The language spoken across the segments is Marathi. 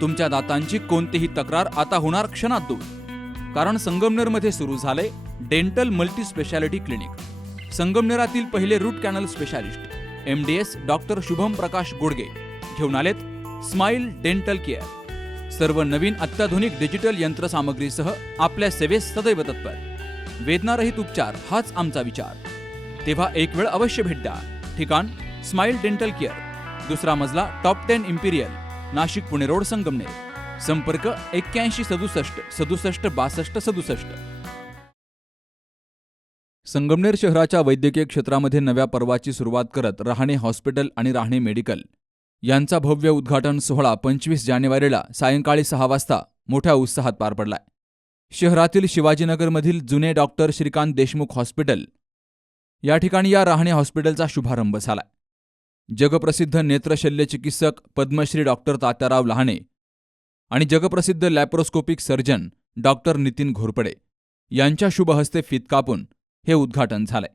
तुमच्या दातांची कोणतीही तक्रार आता होणार क्षणात दूर, कारण संगमनेरमध्ये सुरू झाले डेंटल मल्टी स्पेशालिटी क्लिनिक. संगमनेरातील पहिले root canal specialist MDS doctor Shubham Prakash Godge घेऊन आलेत स्माइल डेंटल केअर. सर्व नवीन अत्याधुनिक डिजिटल यंत्रसामग्रीसह आपल्या सेवेस सदैव तत्पर. वेदनारहित उपचार हाच आमचा विचार. तेव्हा एक वेळ अवश्य भेट द्या. ठिकाण स्माइल डेंटल केअर, दुसरा मजला, top 10 Imperial, Nashik Pune road, Sangamner. संपर्क 81 67 67 62 67. संगमनेर शहराच्या वैद्यकीय क्षेत्रामध्ये नव्या पर्वाची सुरुवात करत रहाणे हॉस्पिटल आणि रहाणे मेडिकल यांचा भव्य उद्घाटन सोहळा 25 जानेवारीला सायंकाळी 6 वाजता मोठ्या उत्साहात पार पडलाय. शहरातील शिवाजीनगरमधील जुने डॉक्टर श्रीकांत देशमुख हॉस्पिटल या ठिकाणी या रहाणे हॉस्पिटलचा शुभारंभ झालाय. जगप्रसिद्ध नेत्रशल्य चिकित्सक पद्मश्री डॉक्टर तात्याराव लहाने आणि जगप्रसिद्ध laparoscopic surgeon doctor Nitin Ghorpade यांच्या शुभ हस्ते फीत कापून हे उद्घाटन झालंय.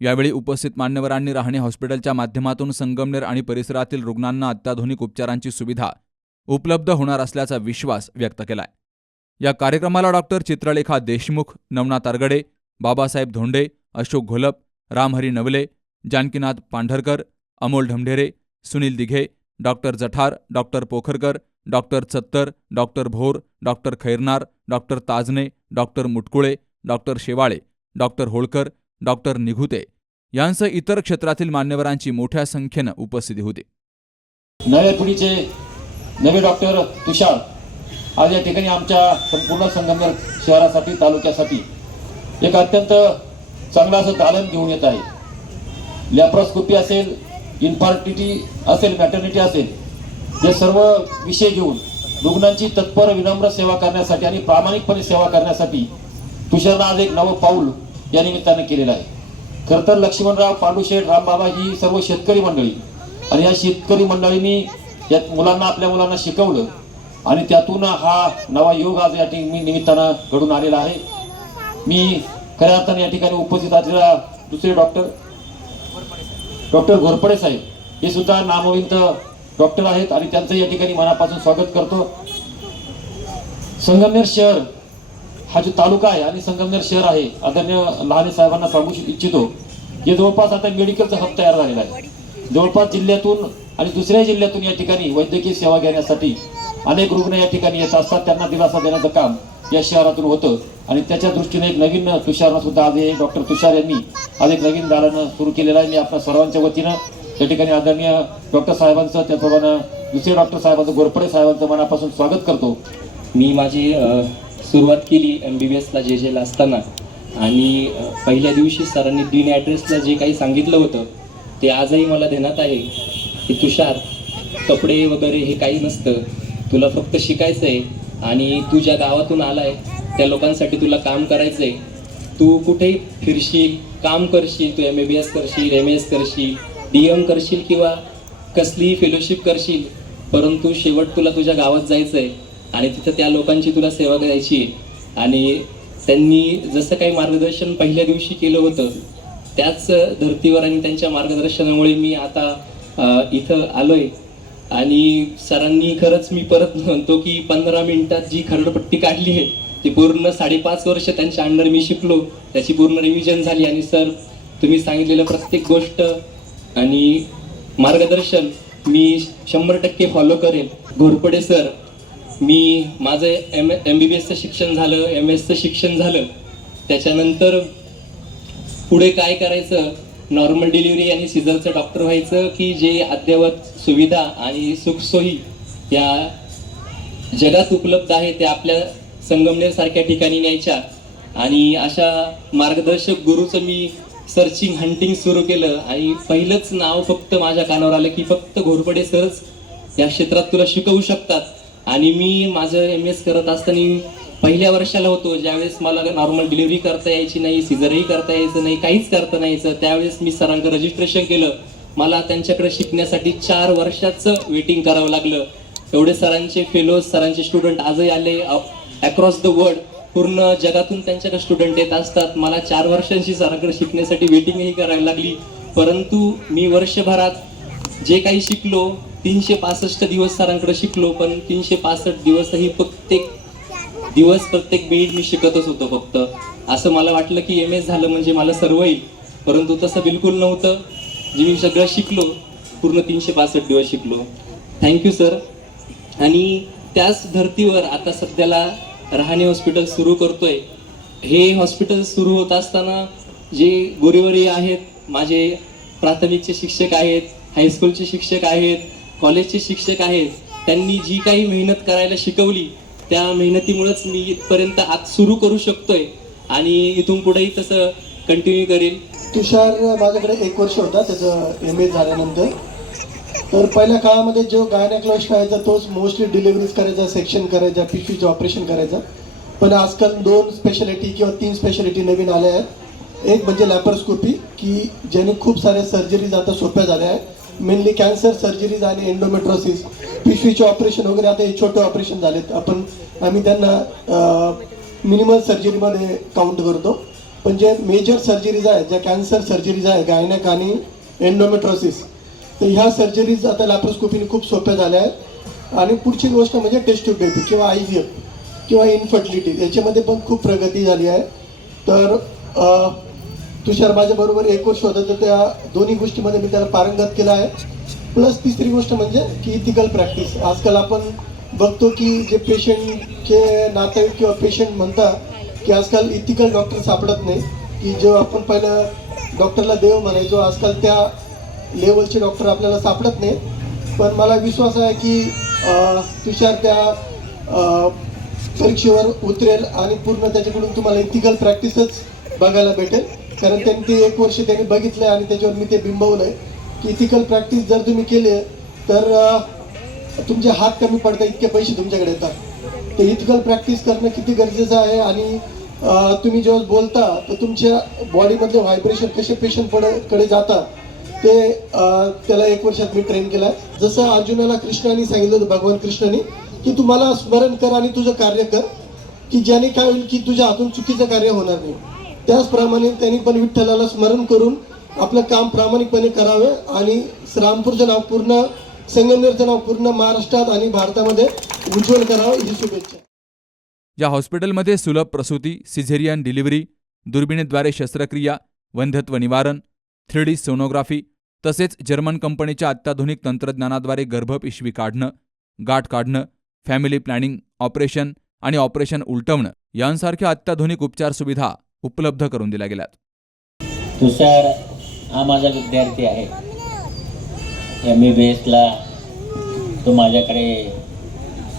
यावेळी उपस्थित मान्यवरांनी रहाणे हॉस्पिटलच्या माध्यमातून संगमनेर आणि परिसरातील रुग्णांना अत्याधुनिक उपचारांची सुविधा उपलब्ध होणार असल्याचा विश्वास व्यक्त केलाय. या कार्यक्रमाला doctor Chitralekha Deshmukh, Navnath Targade, Babasaheb Dhonde, Ashok Gholap, Ramhari Navale, Jankinath Pandharkar, Amol Dhamdhere, Sunil Dighe, doctor Jathar, doctor Pokharkar, doctor Chattar, doctor Bhor, doctor Khairnar, doctor Tajne, doctor Mutkule, doctor Shewale, doctor Holkar, doctor Nighute यांसह इतर क्षेत्रातील मान्यवरांची मोठ्या संख्येनं उपस्थिती होती. नव्या पिढीचे नवे डॉक्टर तुषार आज या ठिकाणी आमच्या संपूर्ण संगमनेर शहरासाठी, तालुक्यासाठी एक अत्यंत चांगलं असं दालन घेऊन येत आहे. लॅप्रोस्कोपी असेल, इन्फर्टिलिटी असेल, मॅटर्निटी असेल, हे सर्व विषय घेऊन रुग्णांची तत्पर विनम्र सेवा करण्यासाठी आणि प्रामाणिकपणे सेवा करण्यासाठी तुषारनं आज एक नवं पाऊल या निमित्तानं केलेलं आहे. खरं तर लक्ष्मणराव, पांडुशेठ, रामबाबा ही सर्व शेतकरी मंडळी आणि या शेतकरी मंडळींनी या मुलांना, आपल्या मुलांना शिकवलं आणि त्यातून हा नवा योग आज या निमित्तानं घडून आलेला आहे. मी खऱ्या अर्थाने या ठिकाणी उपस्थित असलेला दुसरे डॉक्टर घोरपडे साहेब हे सुद्धा नामवंत डॉक्टर आहेत आणि त्यांचं या ठिकाणी मनापासून स्वागत करतो. संगमनेर शहर हा जो तालुका आहे आणि संगमनेर शहर आहे, आदरणीय लहाने साहेबांना सांगू इच्छितो की जवळपास आता मेडिकलचा हब तयार झालेला आहे. जवळपास जिल्ह्यातून आणि दुसऱ्या जिल्ह्यातून या ठिकाणी वैद्यकीय सेवा घेण्यासाठी अनेक रुग्ण या ठिकाणी येत असतात. त्यांना दिलासा देण्याचं काम या शहरातून होतं आणि त्याच्या दृष्टीने एक नवीन तुषारनं सुद्धा आज हे डॉक्टर तुषार यांनी आज एक नवीन दालन सुरू केलेलं आहे. मी आपल्या सर्वांच्या वतीनं या ठिकाणी आदरणीय डॉक्टर साहेबांचं, त्याचप्रमाणे दुसरे डॉक्टर साहेबांचं, घोरपडे साहेबांचं मनापासून स्वागत करतो. मी माझी सुरुवात केली MBBSला JJला असताना आणि पहिल्या दिवशी सरांनी DN ॲड्रेसला जे काही सांगितलं होतं ते आजही मला ध्यानात आहे की तुषार, कपडे वगैरे हे काही नसतं, तुला फक्त शिकायचं आहे आणि तू ज्या गावातून आलाय त्या लोकांसाठी तुला काम करायचं आहे. तू कुठेही फिरशील, काम करशील, तू MBBS करशील, MS करशील, DM करशील किंवा कसलीही फेलोशिप करशील, परंतु शेवट तुला तुझ्या गावात जायचं आहे आणि तिथं त्या लोकांची तुला सेवा करायची. आणि त्यांनी जसं काही मार्गदर्शन पहिल्या दिवशी केलं होतं त्याच धर्तीवर आणि त्यांच्या मार्गदर्शनामुळे मी आता इथं आलोय. आणि सरांनी खरंच, मी परत म्हणतो की 15 मिनिटात जी खरडपट्टी काढली आहे ती पूर्ण 5.5 वर्ष त्यांच्या अंडर मी शिकलो, त्याची पूर्ण रिव्हिजन झाली. आणि सर, तुम्ही सांगितलेलं प्रत्येक गोष्ट आणि मार्गदर्शन मी 100% फॉलो करेल. घोरपडे सर, मी माझं MBBSचं शिक्षण झालं, MSचं शिक्षण झालं, त्याच्यानंतर पुढे काय करायचं, नॉर्मल डिलिव्हरी आणि सिझरचं डॉक्टर व्हायचं की जे अद्ययावत सुविधा आणि सुखसोयी या जगात उपलब्ध आहे त्या आपल्या संगमनेर सारख्या ठिकाणी न्यायच्या. आणि अशा मार्गदर्शक गुरुचं मी सर्चिंग, हंटिंग सुरू केलं आणि पहिलंच नाव फक्त माझ्या कानावर आलं की फक्त घोरपडे सरच या क्षेत्रात तुला शिकवू शकतात. आणि मी माझं MS करत असताना पहिल्या वर्षाला होतो, ज्यावेळेस मला नॉर्मल डिलिव्हरी करता यायची नाही, सिझरही करता यायचं नाही, काहीच करता नाही यायचं. त्यावेळेस मी सरांकडे रजिस्ट्रेशन केलं. मला त्यांच्याकडे शिकण्यासाठी 4 वर्षाचं वेटिंग करावं लागलं. एवढे सरांचे फेलोज, सरांचे स्टुडंट आजही आले अक्रॉस द वर्ल्ड, पूर्ण जगातून त्यांच्याकडे स्टुडंट येत असतात. मला 4 वर्षांची सरांकडे शिकण्यासाठी वेटिंगही करावी लागली. परंतु मी वर्षभरात जे काही शिकलो 365 दिवस सरांकडे शिकलो, पण 365 दिवसही प्रत्येक मिनिट मी शिकतच होतो फक्त. असं मला वाटलं की MS झालं म्हणजे मला सर्व येईल, परंतु तसं बिलकुल नव्हतं. जे मी सगळं शिकलो पूर्ण 365 दिवस शिकलो. Thank you sir. आणि त्याच धर्तीवर आता सध्याला रहाणे हॉस्पिटल सुरू करतोय. हे हॉस्पिटल सुरू होत असताना जे गोरेवरी आहेत, माझे प्राथमिकचे शिक्षक आहेत, हायस्कूलचे शिक्षक आहेत, कॉलेजचे शिक्षक आहेत, त्यांनी जी काही मेहनत करायला शिकवली त्या मेहनतीमुळेच मी इथपर्यंत आज सुरू करू शकतोय आणि इथून पुढेही तसं कंटिन्यू करेल. तुषार माझ्याकडे 1 वर्ष होता त्याचं MS झाल्यानंतर. तर पहिल्या काळामध्ये जो गायनॅकॉलॉजिस्ट करायचा तोच मोस्टली डिलिव्हरीज करायचा, सेक्शन करायचा, पिशवीचं ऑपरेशन करायचा. पण आजकाल 2 स्पेशालिटी किंवा 3 स्पेशालिटी नवीन आल्या आहेत. एक म्हणजे लॅपरोस्कोपी, की ज्याने खूप साऱ्या सर्जरीज आता सोप्या झाल्या आहेत. मेनली कॅन्सर सर्जरीज आणि एंडोमेट्रोसिस, पिशवीचे ऑपरेशन वगैरे आता हे छोटे ऑपरेशन झालेत. आम्ही त्यांना मिनिमल सर्जरीमध्ये काउंट करतो. पण जे मेजर सर्जरीज आहेत, ज्या कॅन्सर सर्जरीज आहे, गायनॅक आणि एंडोमेट्रोसिस, तर ह्या सर्जरीज आता लॅप्रोस्कोपीने खूप सोप्या झाल्या आहेत. आणि पुढची गोष्ट म्हणजे टेस्ट ट्यूब बेबी किंवा IVF किंवा इन्फर्टिलिटी, याच्यामध्ये पण खूप प्रगती झाली आहे. तर तुषार माझ्याबरोबर 1 वर्ष होतं, तर त्या दोन्ही गोष्टीमध्ये मी त्याला पारंगत केलं आहे. प्लस तिसरी गोष्ट म्हणजे की इथिकल प्रॅक्टिस. आजकाल आपण बघतो की जे पेशंटचे नातेवाईक किंवा पेशंट म्हणतात की आजकाल इथिकल डॉक्टर सापडत नाही, की जो आपण पहिलं डॉक्टरला देव म्हणायचो, आजकाल त्या लेवलचे डॉक्टर आपल्याला सापडत नाही. पण मला विश्वास आहे की तुषार त्या परीक्षेवर उतरेल आणि पूर्ण त्याच्याकडून तुम्हाला इथिकल प्रॅक्टिसच बघायला भेटेल. कारण त्यांनी ते 1 वर्ष त्यांनी बघितलं आणि त्याच्यावर मी ते बिंबवलं आहे की इथिकल प्रॅक्टिस जर तुम्ही केले तर तुमचे हात कमी पडतात, इतके पैसे तुमच्याकडे येतात. तर इथिकल प्रॅक्टिस करणं किती गरजेचं आहे. आणि तुम्ही जेव्हा बोलता तर तुमच्या बॉडीमधले व्हायब्रेशन कसे पेशंटकडे जातात ते त्याला 1 वर्षात मी ट्रेन केलं आहे. जसं अर्जुनाला कृष्णाने सांगितलं होतं, भगवान कृष्णाने, की तू मला स्मरण कर आणि तुझं कार्य कर, की ज्याने काय होईल की तुझ्या हातून चुकीचं कार्य होणार नाही. त्याचप्रमाणे त्यांनी पण विठ्ठलाला स्मरण करून आपलं काम प्रामाणिकपणे करावे आणि रामपूरचं नाव पूर्ण, संगमनेरचं नाव पूर्ण महाराष्ट्रात आणि भारतामध्ये उज्ज्वल करावं ही शुभेच्छा. या हॉस्पिटलमध्ये सुलभ प्रसूती, सिझेरियन डिलिव्हरी, दुर्बिणीद्वारे शस्त्रक्रिया, वंध्यत्व निवारण, 3D सोनोग्राफी तसेच जर्मन कंपनीच्या अत्याधुनिक तंत्रज्ञानाद्वारे गर्भपिशवी काढणं, गाठ काढणं, फॅमिली प्लॅनिंग, ऑपरेशन आणि ऑपरेशन उलटवणं यांसारख्या अत्याधुनिक उपचार सुविधा उपलब्ध करून दिल्या गेल्यात. तुषार हा माझा विद्यार्थी आहे. MBBSला तो माझ्याकडे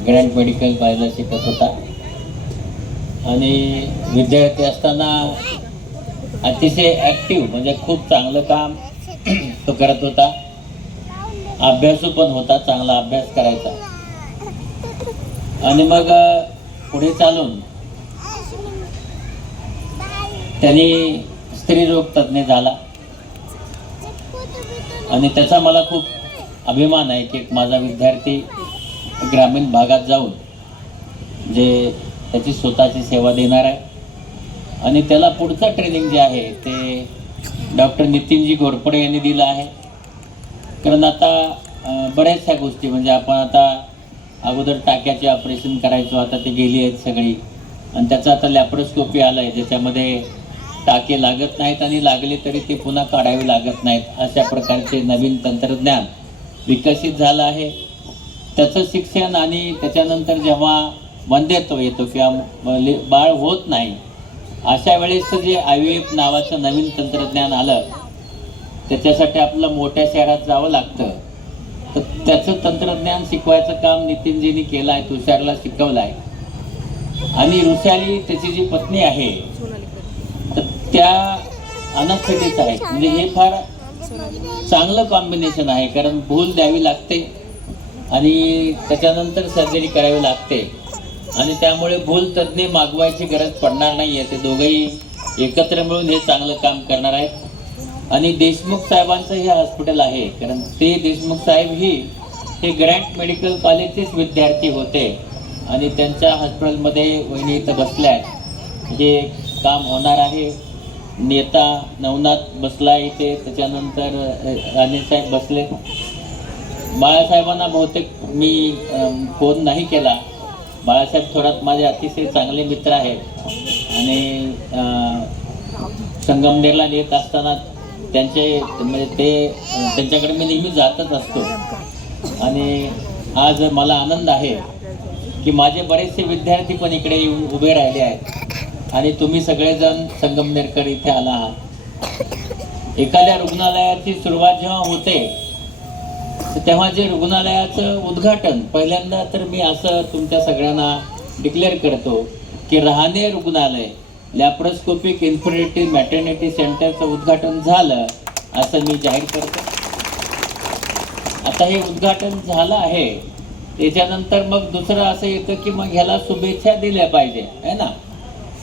ग्रँड मेडिकल कॉलेजला शिकत होता आणि विद्यार्थी असताना अतिशय ॲक्टिव्ह, म्हणजे खूप चांगलं काम तो करत होता. अभ्यासू पण होता, चांगला अभ्यास करायचा. आणि मग पुढे चालून त्यांनी स्त्रीरोग तज्ज्ञ झाला आणि त्याचा मला खूप अभिमान आहे की माझा विद्यार्थी ग्रामीण भागात जाऊन जे त्याची स्वतःची सेवा देणार आहे. आणि त्याला पुढचं ट्रेनिंग जे आहे ते डॉक्टर नितीनजी घोरपडे यांनी दिलं आहे. कारण आता बऱ्याचशा गोष्टी, म्हणजे आपण आता अगोदर टाक्याचे ऑपरेशन करायचो, आता ते गेली आहेत सगळी. आणि त्याचं आता लॅप्रोस्कोपी आलं आहे, ज्याच्यामध्ये टाके लागत नाहीत आणि लागले तरी ते पुन्हा काढावे लागत नाहीत. अशा प्रकारचे नवीन तंत्रज्ञान विकसित झालं आहे. त्याचं शिक्षण आणि त्याच्यानंतर जेव्हा वंध्यत्व येतो किंवा बाळ होत नाही, अशा वेळेस जे IVF नावाचं नवीन तंत्रज्ञान आलं, त्याच्यासाठी आपलं मोठ्या शहरात जावं लागतं. तर त्याचं तंत्रज्ञान शिकवायचं काम नितीनजींनी केलं आहे, तुषारला शिकवलं आहे. आणि ऋषाली त्याची जी पत्नी आहे तर त्या अनस्थेटिस्ट आहेत. म्हणजे हे फार चांगलं कॉम्बिनेशन आहे, कारण भूल द्यावी लागते आणि त्याच्यानंतर सर्जरी करावी लागते. आणि त्यामुळे भूल तज्ज्ञ मागवायची गरज पडणार नाही आहे. ते दोघंही एकत्र मिळून हे चांगलं काम करणार आहेत. आणि देशमुख साहेबांचं हे हॉस्पिटल आहे, कारण ते देशमुख साहेब हे ग्रँड मेडिकल कॉलेजचेच विद्यार्थी होते आणि त्यांच्या हॉस्पिटलमध्ये वहिनी इथं बसल्या आहेत. हे काम होणार आहे. नेता नवनाथ बसला इथे, त्याच्यानंतर राणेसाहेब बसले. बाळासाहेबांना बहुतेक मी फोन नाही केला. बाळासाहेब थोरात माझे अतिशय चांगले मित्र आहेत आणि संगमनेरला येत असताना त्यांच्याकडे मी नेहमी जातच असतो. आणि आज मला आनंद आहे की माझे बरेचसे विद्यार्थी पण इकडे येऊन उभे राहिले आहेत आणि तुम्ही सगळेजण संगमनेरकर इथे आला आहात. एखाद्या रुग्णालयाची सुरुवात जेव्हा होते तेव्हा जे रुग्णालयाचं उद्घाटन पहिल्यांदा तर मी असं तुमच्या सगळ्यांना डिक्लेअर करतो की रहाणे रुग्णालय लॅप्रोस्कोपिक इन्फर्टिलिटी मॅटर्निटी सेंटरचं उद्घाटन झालं असं मी जाहीर करतो. आता हे उद्घाटन झालं आहे, त्याच्यानंतर मग दुसरं असं येतं की मग ह्याला शुभेच्छा दिल्या पाहिजे आहे ना.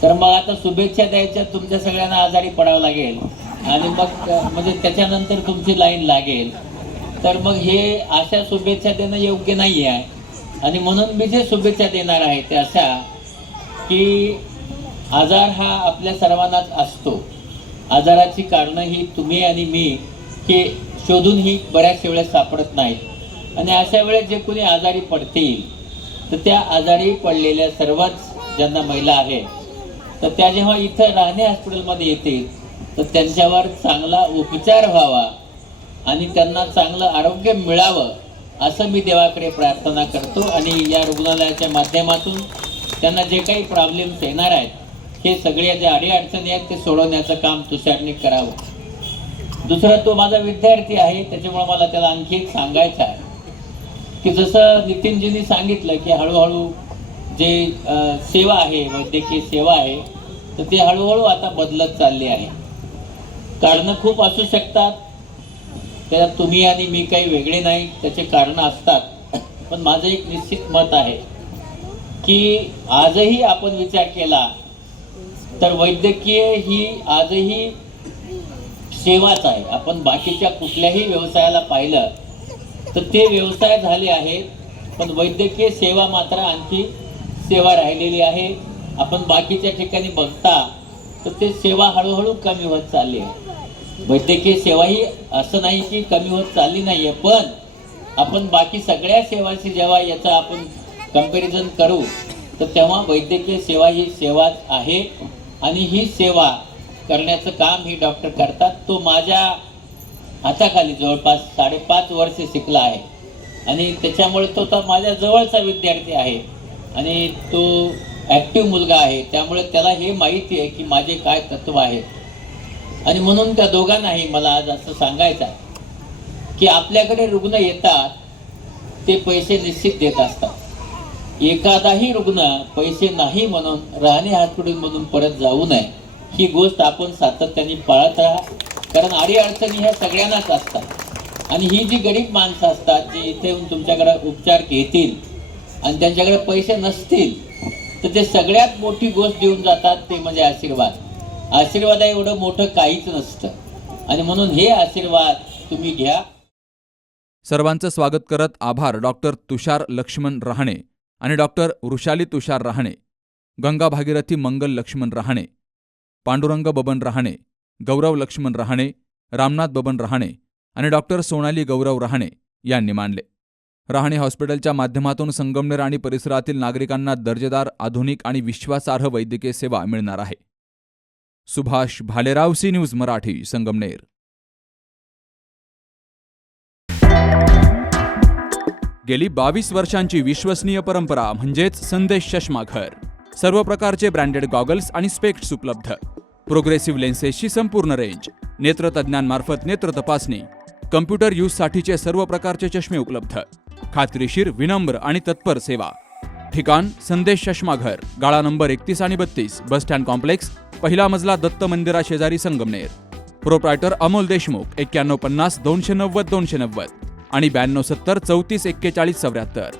तर मग आता शुभेच्छा द्यायच्या तुमच्या सगळ्यांना आजारी पडावं लागेल आणि मग म्हणजे त्याच्यानंतर तुमची लाईन लागेल. तर मग हे अशा शुभेच्छा देणं योग्य नाही आहे. आणि म्हणून मी जे शुभेच्छा देणार आहे ते अशा की आजार हा आपल्या सर्वांनाच असतो. आजाराची कारणं ही तुम्ही आणि मी हे शोधूनही बऱ्याचशा वेळेस सापडत नाहीत. आणि अशा वेळेस जे कोणी आजारी पडतील तर त्या आजारी पडलेल्या सर्वच ज्यांना महिला आहेत तर त्या जेव्हा इथं राहणे हॉस्पिटलमध्ये येतील तर त्यांच्यावर चांगला उपचार व्हावा आणि त्यांना चांगलं आरोग्य मिळावं असं मी देवाकडे प्रार्थना करतो. आणि या रुग्णालयाच्या माध्यमातून त्यांना जे काही प्रॉब्लेम्स येणार आहेत हे सगळे जे अडीअडचणी आहेत ते सोडवण्याचं काम तुषारने करावं. दुसरा तो माझा विद्यार्थी आहे त्याच्यामुळे मला त्याला आणखी एक सांगायचं आहे की जसं नितीनजींनी सांगितलं की हळूहळू जे सेवा आहे वैद्यकीय सेवा आहे तर ती हळूहळू आता बदलत चालली आहे. कारणं खूप असू शकतात, त्यात तुम्ही आणि मी काही वेगळे नाही, त्याचे कारणं असतात. पण माझं एक निश्चित मत आहे की आजही आपण विचार केला तर वैद्यकीय ही आजही सेवाच आहे. आपण बाकीच्या कुठल्याही व्यवसायाला पाहिलं तर ते व्यवसाय झाले आहेत पण वैद्यकीय सेवा मात्र आणखी सेवा राहिलेली आहे. आपण बाकीच्या ठिकाणी बघता तर ते सेवा हळूहळू कमी होत चालली आहे. वैद्यकीय सेवा ही असं नाही की कमी होत चालली नाही आहे, पण आपण बाकी सगळ्या सेवांशी जेव्हा याचं आपण कंपॅरिझन करू तर तेव्हा वैद्यकीय सेवा ही सेवाच आहे. आणि ही सेवा करण्याचं काम ही डॉक्टर करतात. तो माझ्या हाताखाली जवळपास 5.5 वर्ष शिकला आहे आणि त्याच्यामुळे तो तर माझ्या जवळचा विद्यार्थी आहे आणि तो ॲक्टिव्ह मुलगा आहे. त्यामुळे त्याला हे माहिती आहे की माझे काय तत्त्व आहेत. आणि म्हणून त्या दोघांनाही मला आज असं सांगायचं आहे की आपल्याकडे रुग्ण येतात ते पैसे निश्चित देत असतात. एखादाही रुग्ण पैसे नाही म्हणून राहणे हॉस्पिटलमधून परत जाऊ नये ही गोष्ट आपण सातत्याने पाळत राहा. कारण अडीअडचणी ह्या सगळ्यांनाच असतात आणि ही जी गरीब माणसं असतात जी इथे येऊन तुमच्याकडे उपचार घेतील आणि त्यांच्याकडे पैसे नसतील तर ते सगळ्यात मोठी गोष्ट देऊन जातात ते म्हणजे आशीर्वाद. आशीर्वाद एवढं मोठं काहीच नसतं आणि म्हणून हे आशीर्वाद तुम्ही घ्या. सर्वांचं स्वागत करत आभार डॉक्टर तुषार लक्ष्मण रहाणे आणि डॉक्टर वृषाली तुषार रहाणे, गंगा भागीरथी मंगल लक्ष्मण रहाणे, पांडुरंग बबन रहाणे, गौरव लक्ष्मण रहाणे, रामनाथ बबन रहाणे आणि डॉक्टर सोनाली गौरव रहाणे यांनी मानले. रहाणे हॉस्पिटलच्या माध्यमातून संगमनेर आणि परिसरातील नागरिकांना दर्जेदार, आधुनिक आणि विश्वासार्ह वैद्यकीय सेवा मिळणार आहे. Subhash Bhalerao, C news Marathi, Sangamner. गेली 22 वर्षांची विश्वसनीय परंपरा म्हणजेच संदेश चष्माघर. सर्व प्रकारचे ब्रँडेड गॉगल्स आणि स्पेक्ट्स उपलब्ध. प्रोग्रेसिव्ह लेन्सेसची संपूर्ण रेंज. नेत्रतज्ञांमार्फत नेत्र तपासणी. कम्प्युटर यूजसाठीचे सर्व प्रकारचे चष्मे उपलब्ध. खात्रीशीर, विनम्र आणि तत्पर सेवा. ठिकाण संदेश चष्माघर, गाळा नंबर 31 आणि 32, बस स्टँड कॉम्प्लेक्स, पहिला मजला, दत्त मंदिरा शेजारी, संगमनेर. प्रोप्रायटर अमोल देशमुख. 9150 290 290 आणि 9270 34 41 74.